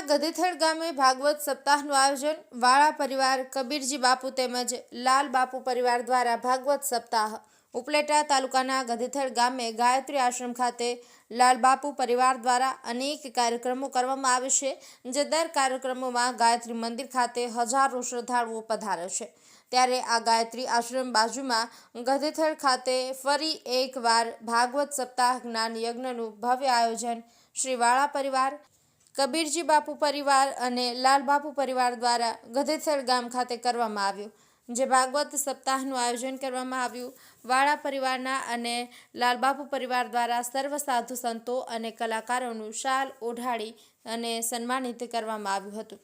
ગધેથડ ગામે ભાગવત સપ્તાહનું આયોજન, વાળા પરિવાર, કબીરજી બાપુ તેમજ લાલ બાપુ પરિવાર દ્વારા ભાગવત સપ્તાહ ઉપલેટા તાલુકાના ગધેથળ ગામે ગાયત્રી આશ્રમ ખાતે લાલ બાપુ પરિવાર દ્વારા અનેક કાર્યક્રમો કરવામાં આવે છે, જે દર કાર્યક્રમોમાં ગાયત્રી મંદિર ખાતે હજારો શ્રદ્ધાળુઓ પધારે છે. ત્યારે આ ગાયત્રી આશ્રમ બાજુમાં ગધેથળ ખાતે ફરી એકવાર ભાગવત સપ્તાહ જ્ઞાન યજ્ઞનું ભવ્ય આયોજન શ્રી વાળા પરિવાર કબીરજી બાપુ પરિવાર અને લાલ બાપુ પરિવાર દ્વારા ગધેથડ ગામ ખાતે કરવામાં આવ્યું, જે ભાગવત સપ્તાહનું આયોજન કરવામાં આવ્યું. વાળા પરિવારના અને લાલબાપુ પરિવાર દ્વારા સર્વ સાધુ સંતો અને કલાકારોનું શાલ ઓઢાડી અને સન્માનિત કરવામાં આવ્યું હતું.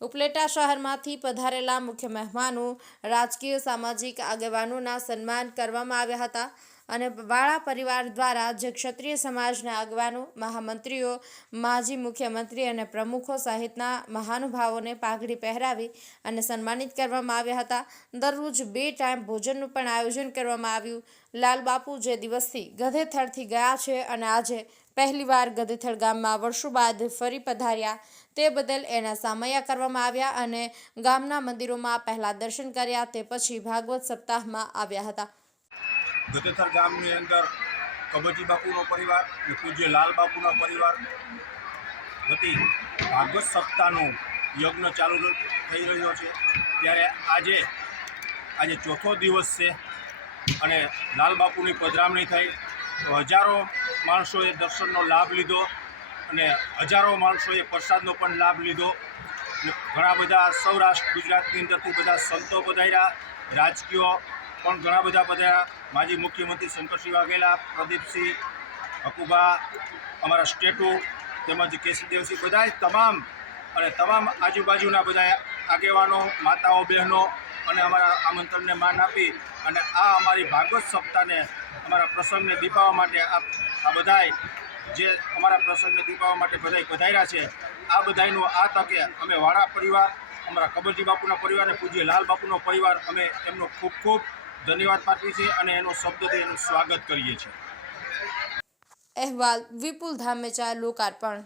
ઉપલેટા શહેરમાંથી પધારેલા મુખ્ય મહેમાનો, રાજકીય, સામાજિક આગેવાનોના સન્માન કરવામાં આવ્યા હતા. અને વાળા પરિવાર દ્વારા જે ક્ષત્રિય સમાજના આગવાનો, મહામંત્રીઓ, માજી મુખ્યમંત્રી અને પ્રમુખો સહિતના મહાનુભાવોને પાઘડી પહેરાવી અને સન્માનિત કરવામાં આવ્યા હતા. દરરોજ બે ટાઈમ ભોજનનું પણ આયોજન કરવામાં આવ્યું. લાલબાપુ જે દિવસથી ગધેથળથી ગયા છે અને આજે પહેલીવાર ગધેથળ ગામમાં વર્ષો બાદ ફરી પધાર્યા, તે બદલ એના સામયા કરવામાં આવ્યા અને ગામના મંદિરોમાં પહેલાં દર્શન કર્યા, તે પછી ભાગવત સપ્તાહમાં આવ્યા હતા. ગતેથર ગામની અંદર કબજી બાપુનો પરિવાર અને પૂજ્ય લાલ બાપુના પરિવાર વતી ભાગવત સપ્તાહનો યજ્ઞ ચાલુ થઈ રહ્યો છે. ત્યારે આજે આજે ચોથો દિવસ છે અને લાલ બાપુની પધરામણી થઈ. તો હજારો માણસોએ દર્શનનો લાભ લીધો અને હજારો માણસોએ પ્રસાદનો પણ લાભ લીધો. ઘણા બધા સૌરાષ્ટ્ર ગુજરાતની અંદરથી બધા સંતો પધાર્યા, રાજકીય પણ ઘણા બધા બધા માજી મુખ્યમંત્રી શંકરસિંહ વાઘેલા, પ્રદીપસિંહ હકુબા અમારા સ્ટેટુ તેમજ કેશવદેવસિંહ બધાય તમામ અને તમામ આજુબાજુના બધા આગેવાનો, માતાઓ, બહેનો અને અમારા આમંત્રણને માન આપી અને આ અમારી ભાગવત સપ્તાહને, અમારા પ્રસંગને દીપાવવા માટે આ બધાય જે અમારા પ્રસંગને દીપાવવા માટે બધાય પધાર્યા છે, આ બધાનું આ તકે અમે વાળા પરિવાર, અમારા કબરજી બાપુના પરિવાર અને પૂજ્ય લાલ બાપુનો પરિવાર, અમે એમનો ખૂબ ખૂબ ધન્યવાદ પાઠવી છે અને એનો શબ્દથી એનું સ્વાગત કરીએ છીએ. અહેવાલ વિપુલ ધામેચા લોકાર્પણ